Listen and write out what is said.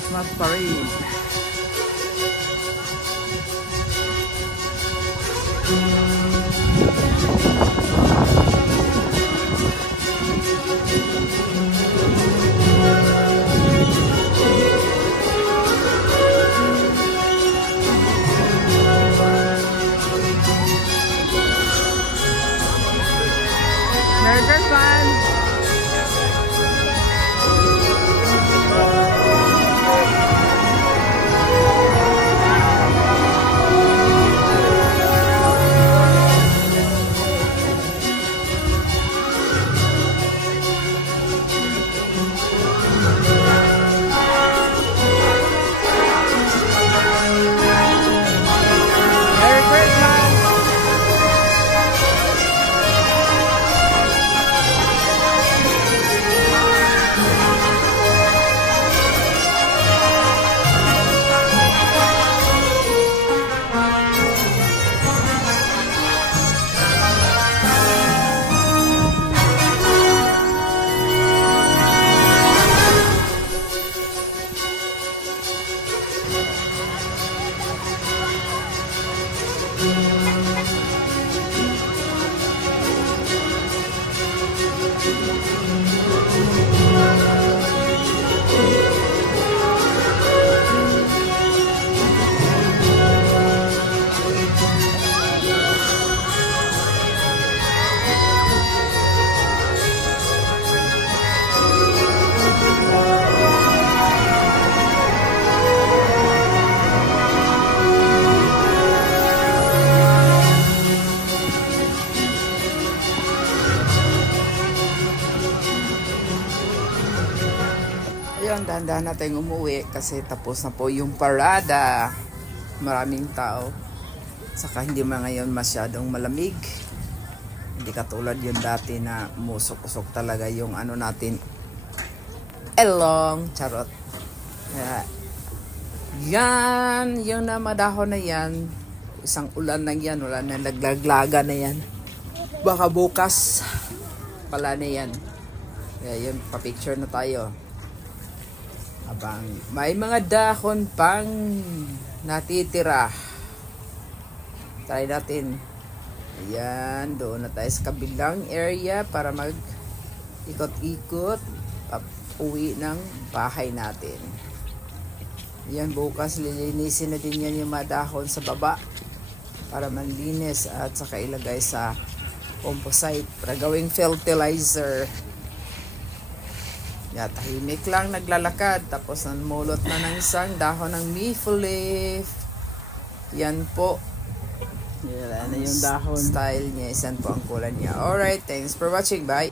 Christmas parade. Merry Christmas! Ayun, dahan-dahan natin umuwi kasi tapos na po yung parada. Maraming tao. Saka hindi man ngayon masyadong malamig. Hindi katulad yung dati na musok-usok talaga yung ano natin. Elong, charot. Yan, yung na madahon na yan. Isang ulan na yan, wala na naglaglaga na yan. Baka bukas pala na yan. Kaya yun, pa-picture na tayo. Abang may mga dahon pang natitira. Try natin. Ayan, doon na tayo sa kabilang area para mag ikot-ikot uwi ng bahay natin. Ayan, bukas lilinisin na din yan yung mga dahon sa baba para manlinis at saka ilagay sa composite para gawing fertilizer. Yeah, tahimik lang naglalakad tapos namulot na ng isang dahon ng maple leaf. Yan po. Yan na yung dahon. Style niya, isan po ang kulay niya. Alright, thanks for watching. Bye!